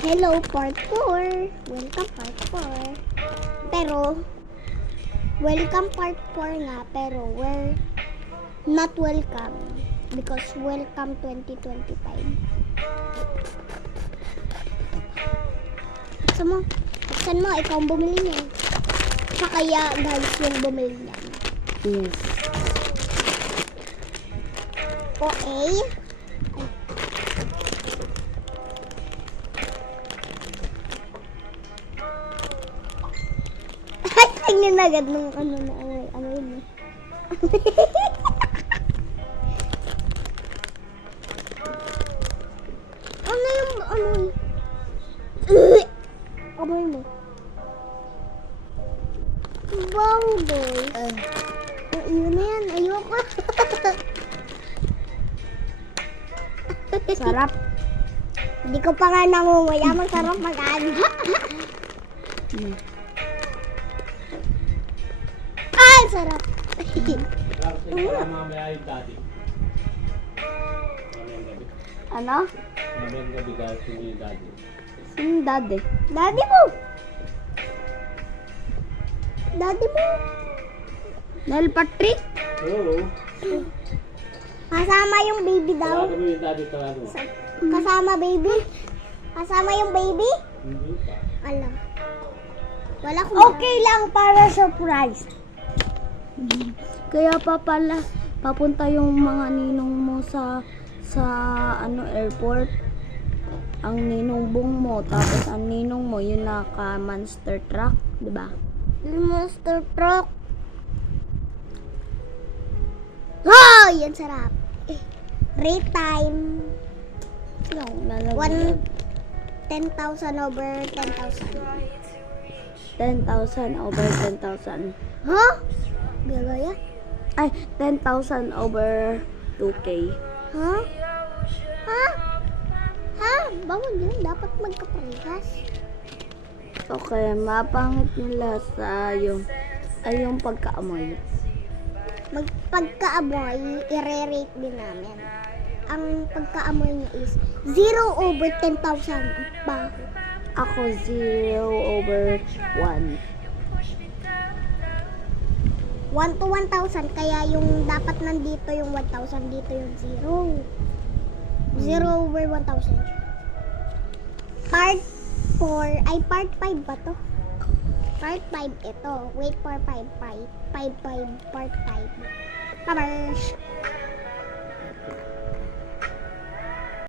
Hello, part 4. Welcome, part 4. Pero, welcome part 4 nga, pero we're not welcome because welcome 2025. Buksan mo, ikaw ang bumili niyan. Sa kaya guys yung bumili niyan. Yes. Okay. Ay, tingnan agad nung ano na ano yun eh. Ano yung ano yun? Amoy mo. Wow, boys. Yun na yan. Ayoko. Sarap. Hindi ko pa nga namumuya. Masarap mag-ano. Ay, sarap. Ano? Mamayang gabi dahil hindi daddy. Sino daddy? Daddy mo. Daddy mo. Nel Patrick? Oo. Kasama yung baby daw. Tawagan mo yung daddy, tawagan mo. Kasama baby. Kasama yung baby. Hindi pa. Alam. Wala ko. Okay lang para surprise. Kaya pa pala papunta yung mga ninong mo sa airport. Ang ninong bong mo, tapos ang ninong mo yung naka monster truck, 'di ba? Monster truck. Oh, yan sarap. Rate time. No. 10,000 over 10,000. 10,000 over 10,000. Huh? Gagaya? Ay, 10,000 over 2K. Huh? Ha? Ha? Bawal yun. Dapat magkaparehas. Okay, mapangit nila sa yung pagkaamoy. Pagkaamoy, i-rate din namin. Ang pagkaamoy niya is 0 over 10,000. Baho. Ako 0 over 1. 1 to 1,000. Kaya yung dapat nandito yung 1,000, dito yung 0. 0 over 1,000. Part 4, ay part 5 ba to? Part 5 ito. Wait for 5, part 5. Pabash!